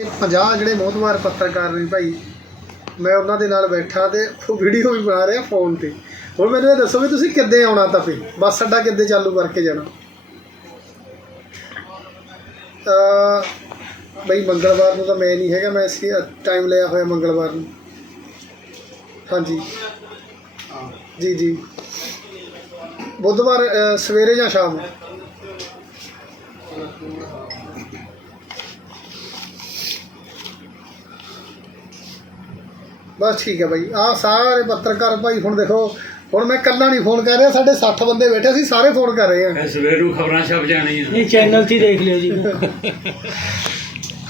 50 ਜਿਹੜੇ ਮੋਹਤਵਾਰ ਪੱਤਰਕਾਰ ਨੇ ਭਾਈ ਮੈਂ ਉਹਨਾਂ ਦੇ ਨਾਲ ਬੈਠਾ ਤੇ ਉਹ ਵੀਡੀਓ ਵੀ ਬਣਾ ਰਿਹਾ ਫੋਨ ਤੇ। ਹੁਣ ਮੈਨੂੰ ਇਹ ਦੱਸੋ ਵੀ ਤੁਸੀਂ ਕਿੱਦੇ ਆਉਣਾ ਤਪੇ ਬੱਸ ਅੱਡਾ ਕਿੱਦੇ ਚਾਲੂ ਕਰਕੇ ਜਾਣਾ? ਤਾਂ ਬਈ ਮੰਗਲਵਾਰ ਨੂੰ ਤਾਂ ਮੈਂ ਨਹੀਂ ਹੈਗਾ ਮੈਂ ਸੀ ਟਾਈਮ ਲਿਆ ਹੋਇਆ ਮੰਗਲਵਾਰ ਨੂੰ। ਹਾਂਜੀ। ਜੀ ਜੀ। ਬੁੱਧਵਾਰ ਅ, ਸਵੇਰੇ ਜਾਂ ਸ਼ਾਮ? ਬਸ ਠੀਕ ਹੈ ਭਾਈ ਆ ਸਾਰੇ ਪੱਤਰਕਾਰ ਭਾਈ ਹੁਣ ਦੇਖੋ ਹੁਣ ਮੈਂ ਕੱਲਾ ਨਹੀਂ ਫੋਨ ਕਰ ਰਿਹਾ ਸਾਡੇ 60 ਬੰਦੇ ਬੈਠੇ ਸੀ ਸਾਰੇ ਫੋਨ ਕਰ ਰਹੇ ਆ ਇਹ ਸਵੇਰੂ ਖਬਰਾਂ ਛਪ ਜਾਣੀਆਂ। ਇਹ ਚੈਨਲ 'ਤੇ ਹੀ ਦੇਖ ਲਿਓ ਜੀ।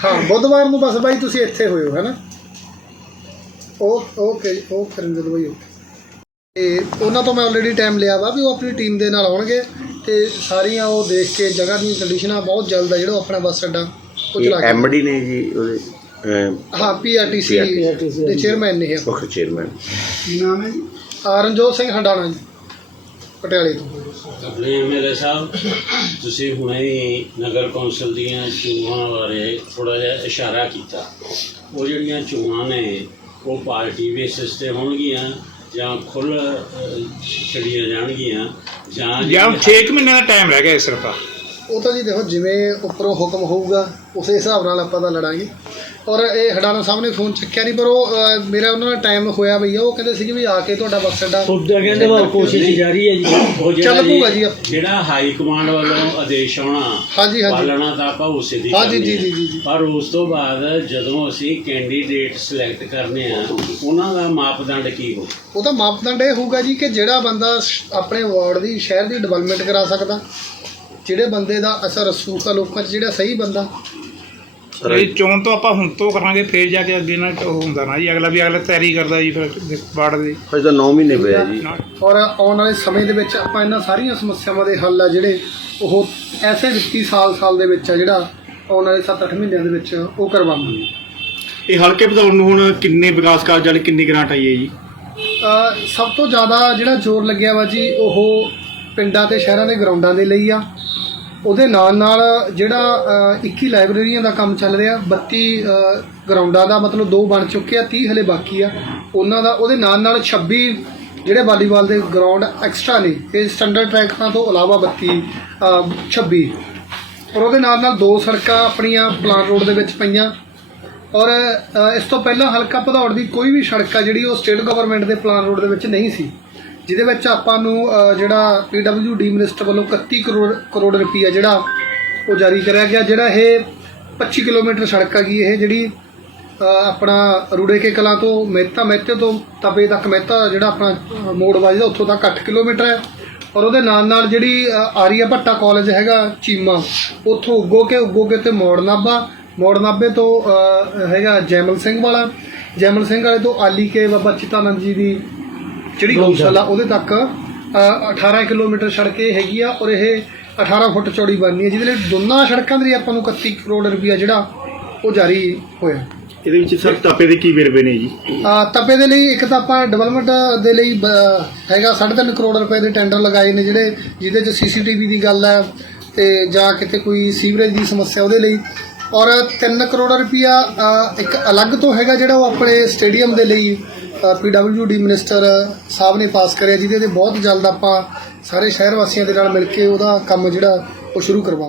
ਹਾਂ ਬੁੱਧਵਾਰ ਨੂੰ ਬਸ ਭਾਈ ਤੁਸੀਂ ਇੱਥੇ ਹੋਇਓ ਹੈ ਨਾ? ਉਹ ਓਕੇ ਉਹ ਕਰਿੰਦੇ ਭਾਈ ਓਕੇ ਤੇ ਉਹਨਾਂ ਤੋਂ ਮੈਂ ਆਲਰੇਡੀ ਟਾਈਮ ਲਿਆ ਵਾ ਵੀ ਉਹ ਆਪਣੀ ਟੀਮ ਦੇ ਨਾਲ ਆਉਣਗੇ ਤੇ ਸਾਰੀਆਂ ਉਹ ਦੇਖ ਕੇ ਜਗ੍ਹਾ ਦੀਆਂ ਕੰਡੀਸ਼ਨਾਂ ਬਹੁਤ ਜਲਦ ਆ ਜਿਹੜਾ ਆਪਣਾ ਬੱਸ ਅੱਡਾ ਉਹ ਚਲਾ ਕੇ ਐਮਡੀ ਨੇ ਜੀ ਉਹਦੇ। ਹਾਂ ਪੀਆਰਟੀਸੀ PRTC ਦੇ ਚੇਅਰਮੈਨ ਨੇ ਇਹ ਮੁੱਖ ਚੇਅਰਮੈਨ ਕੀ ਨਾਮ ਹੈ ਜੀ? ਰਣਜੋਤ ਸਿੰਘ ਹੰਡਾਣਾ ਜੀ ਪਟਿਆਲੇ ਤੋਂ। ਆਪਣੇ ਐਮਐਲਏ ਸਾਹਿਬ ਤੁਸੀਂ ਹੁਣੇ ਹੀ ਨਗਰ ਕੌਂਸਲ ਦੀਆਂ ਚੋਣਾਂ ਬਾਰੇ ਥੋੜਾ ਜਿਹਾ ਇਸ਼ਾਰਾ ਕੀਤਾ। ਉਹ ਜਿਹੜੀਆਂ ਚੋਣਾਂ ਨੇ ਉਹ ਪਾਰਟੀ ਬੇਸਿਸ ਤੇ ਹੋਣਗੀਆਂ ਜਾਂ ਖੁੱਲ ਛੜੀਆਂ ਜਾਣਗੀਆਂ ਜਾਂ ਜਾਂ 6 ਮਹੀਨੇ ਦਾ ਟਾਈਮ ਰਹਿ ਗਿਆ ਸਰਪਾ ਉਹ ਤਾਂ ਜੀ ਦੇਖੋ ਜਿਵੇਂ ਉੱਪਰੋਂ ਹੁਕਮ ਹੋਊਗਾ ਉਸੇ ਹਿਸਾਬ ਨਾਲ ਆਪਾਂ ਤਾਂ ਲੜਾਂਗੇ ਔਰ ਇਹ ਹਡਾਣਾ ਸਾਹਿਬ ਨੇ ਫੋਨ ਚੱਕਿਆ ਨਹੀਂ ਪਰ ਉਹ ਅਹ, ਮੇਰਾ ਉਹਨਾਂ ਨਾਲ ਟਾਈਮ ਹੋਇਆ ਭਈਆ ਉਹ ਕਹਿੰਦੇ ਸੀ ਵੀ ਆ ਕੇ ਤੁਹਾਡਾ ਬੱਸ ਅੱਡਾ ਖੁਦ ਕਹਿੰਦੇ ਬਾਅਦ ਕੋਸ਼ਿਸ਼ ਜਾਰੀ ਹੈ ਜੀ ਉਹ ਜਿਹੜਾ ਚੱਲ ਪਊਗਾ ਜੀ। ਜਿਹੜਾ ਹਾਈ ਕਮਾਂਡ ਵੱਲੋਂ ਆਦੇਸ਼ ਆਉਣਾ ਹਾਂਜੀ ਹਾਂਜੀ ਪਾਲਣਾ ਤਾਂ ਆਪਾਂ ਉਸੇ ਦੀ ਹਾਂਜੀ, ਕਰਨੀ ਜੀ, ਹੈ। ਜੀ, ਜੀ, ਜੀ। ਪਰ ਉਸ ਤੋਂ ਬਾਅਦ ਜਦੋਂ ਅਸੀਂ ਕੈਂਡੀਡੇਟ ਸਿਲੈਕਟ ਕਰਨੇ ਆ ਉਹਨਾਂ ਦਾ ਮਾਪਦੰਡ ਕੀ ਹੋ ਉਹਦਾ ਮਾਪਦੰਡ ਇਹ ਹੋਊਗਾ ਜੀ ਕਿ ਜਿਹੜਾ ਬੰਦਾ ਸ਼- ਆਪਣੇ ਵਾਰਡ ਦੀ ਸ਼ਹਿਰ ਦੀ ਡਿਵੈਲਪਮੈਂਟ ਕਰਾ ਸਕਦਾ ਜਿਹੜੇ ਬੰਦੇ ਦਾ ਅਸਰ ਰਸੂਖਾ ਲੋਕਾਂ 'ਚ ਜਿਹੜਾ ਸਹੀ ਬੰਦਾ। ਇਹ ਚੋਣ ਤੋਂ ਆਪਾਂ ਹੁਣ ਤੋਂ ਕਰਾਂਗੇ ਫੇਰ ਜਾ ਕੇ ਅੱਗੇ ਨਾ ਉਹ ਹੁੰਦਾ ਨਾ ਜੀ ਅਗਲਾ ਵੀ ਅਗਲਾ ਤਿਆਰੀ ਕਰਦਾ ਜੀ ਫਿਰ ਵਾਰਡ ਦੀ। ਹਜੇ ਤਾਂ 9 ਮਹੀਨੇ ਪਏ ਆ ਜੀ। ਔਰ ਆਉਣ ਵਾਲੇ ਸਮੇਂ ਦੇ ਵਿੱਚ ਆਪਾਂ ਇਹਨਾਂ ਸਾਰੀਆਂ ਸਮੱਸਿਆਵਾਂ ਦੇ ਹੱਲ ਆ ਜਿਹੜੇ ਉਹ ਐਸੇ ਵਿੱਤੀ ਸਾਲ ਸਾਲ ਦੇ ਵਿੱਚ ਆ ਜਿਹੜਾ ਆਉਣ ਵਾਲੇ 7-8 ਮਹੀਨਿਆਂ ਦੇ ਵਿੱਚ ਉਹ ਕਰਵਾਵਾਂਗੇ। ਇਹ ਹਲਕੇ ਵਧਾਉਣ ਨੂੰ ਹੁਣ ਕਿੰਨੇ ਵਿਕਾਸ ਕਾਰਜ ਵਾਲੀ ਕਿੰਨੀ ਗ੍ਰਾਂਟ ਆਈ ਹੈ ਜੀ? ਸਭ ਤੋਂ ਜ਼ਿਆਦਾ ਜਿਹੜਾ ਜ਼ੋਰ ਲੱਗਿਆ ਵਾ ਜੀ ਉਹ ਪਿੰਡਾਂ ਤੇ ਸ਼ਹਿਰਾਂ ਦੇ ਗਰਾਊਂਡਾਂ ਦੇ ਲਈ ਆ। ਉਹਦੇ ਨਾਲ ਨਾਲ ਜਿਹੜਾ ਅ, 21 ਲਾਇਬ੍ਰੇਰੀਆਂ ਦਾ ਕੰਮ ਚੱਲ ਰਿਹਾ 32 ਗਰਾਊਂਡਾਂ ਦਾ ਮਤਲਬ ਦੋ ਬਣ ਚੁੱਕੇ ਆ 30 ਹਲੇ ਬਾਕੀ ਆ। ਉਹਨਾਂ ਦਾ ਉਹਦੇ ਨਾਲ ਨਾਲ 26 ਜਿਹੜੇ ਵਾਲੀਬਾਲ ਦੇ ਗਰਾਊਂਡ ਐਕਸਟਰਾ ਨੇ ਇਹ ਸਟੈਂਡਰਡ ਟਰੈਕਾਂ ਤੋਂ ਇਲਾਵਾ 32 ਅ, 26 ਔਰ ਉਹਦੇ ਨਾਲ ਨਾਲ ਦੋ ਸੜਕਾਂ ਆਪਣੀਆਂ ਪਲਾਂਟ ਰੋਡ ਦੇ ਵਿੱਚ ਪਈਆਂ। ਔਰ ਇਸ ਤੋਂ ਪਹਿਲਾਂ ਹਲਕਾ ਭਦੌੜ ਦੀ ਕੋਈ ਵੀ ਸੜਕ ਆ ਜਿਹੜੀ ਉਹ ਸਟੇਟ ਗਵਰਨਮੈਂਟ ਦੇ ਪਲਾਨ ਰੋਡ ਦੇ ਵਿੱਚ ਨਹੀਂ ਸੀ। ਜਿਹਦੇ ਵਿੱਚ ਆਪਾਂ ਨੂੰ ਅ, ਜਿਹੜਾ ਪੀਡਬਲਯੂਡੀ ਮਿਨਿਸਟਰ ਵੱਲੋਂ 31 ਕਰੋੜ ਕਰੋੜ ਰੁਪਈਆ ਜਿਹੜਾ ਉਹ ਜਾਰੀ ਕਰਿਆ ਗਿਆ ਜਿਹੜਾ ਇਹ 25 ਕਿਲੋਮੀਟਰ ਸੜਕ ਹੈਗੀ ਇਹ ਜਿਹੜੀ ਆਪਣਾ ਰੂੜੇ ਕੇ ਕਲਾਂ ਤੋਂ ਮਹਿਤਾ ਮਹਿਤੇ ਤੋਂ ਤਪੇ ਤੱਕ ਮਹਿਤਾ ਜਿਹੜਾ ਆਪਣਾ ਅ, ਮੋੜ ਵੱਜਦਾ ਉੱਥੋਂ ਤੱਕ 8 ਕਿਲੋਮੀਟਰ ਹੈ। ਔਰ ਉਹਦੇ ਨਾਲ ਨਾਲ ਜਿਹੜੀ ਆਰੀਆ ਭੱਟਾ ਕਾਲਜ ਹੈਗਾ ਚੀਮਾ ਉੱਥੋਂ ਉੱਗੋ ਕੇ ਉੱਗੋ ਕੇ ਤੇ ਮੋੜ ਨਾਭਾ ਮੋੜ ਨਾਭੇ ਤੋਂ ਹੈਗਾ ਜੈਮਲ ਸਿੰਘ ਵਾਲਾ। ਜੈਮਲ ਸਿੰਘ ਵਾਲੇ ਤੋਂ ਆਲੀ ਕੇ ਬਾਬਾ ਚਿਤਾਨੰਦ ਜੀ ਦੀ ਜਿਹੜੀ ਗਊਸ਼ਾਲਾ ਉਹਦੇ ਤੱਕ ਅ, 18 ਕਿਲੋਮੀਟਰ ਸੜਕ ਇਹ ਹੈਗੀ ਆ ਔਰ ਇਹ 18 ਫੁੱਟ ਚੌੜੀ ਬਣਨੀ ਹੈ ਜਿਹਦੇ ਲਈ ਦੋਨਾਂ ਸੜਕਾਂ ਦੇ ਲਈ ਆਪਾਂ ਨੂੰ 31 ਕਰੋੜ ਰੁਪਈਆ ਜਿਹੜਾ ਉਹ ਜਾਰੀ ਹੋਇਆ। ਇਹਦੇ ਵਿੱਚ ਸਰ ਟਾਪੇ ਦੇ ਕੀ ਵੇਰਵੇ ਨੇ ਜੀ? ਆ ਤਪੇ ਦੇ ਲਈ ਇੱਕ ਤਾਂ ਆਪਾਂ ਡਿਵੈਲਪਮੈਂਟ ਦੇ ਲਈ ਹੈਗਾ 3.5 ਕਰੋੜ ਰੁਪਏ ਦੇ ਟੈਂਡਰ ਲਗਾਏ ਨੇ ਜਿਹੜੇ ਜਿਹਦੇ ਚ ਸੀਸੀਟੀਵੀ ਦੀ ਗੱਲ ਹੈ ਤੇ ਜਾਂ ਕਿਤੇ ਕੋਈ ਸੀਵਰੇਜ ਦੀ ਸਮੱਸਿਆ ਉਹਦੇ ਲਈ ਔਰ 3 ਕਰੋੜ ਰੁਪਇਆ ਇੱਕ ਅਲੱਗ ਤੋਂ ਹੈਗਾ ਜਿਹੜਾ ਉਹ ਆਪਣੇ ਸਟੇਡੀਅਮ ਦੇ ਲਈ ਪੀਡਬਲਯੂਡੀ ਮਿਨਿਸਟਰ ਸਾਹਿਬ ਨੇ ਪਾਸ ਕਰਿਆ, ਜਿਹਦੇ ਤੇ ਬਹੁਤ ਜਲਦ ਆਪਾਂ ਸਾਰੇ ਸ਼ਹਿਰ ਵਾਸੀਆਂ ਦੇ ਨਾਲ ਮਿਲ ਕੇ ਉਹਦਾ ਕੰਮ ਜਿਹੜਾ ਉਹ ਸ਼ੁਰੂ ਕਰਵਾ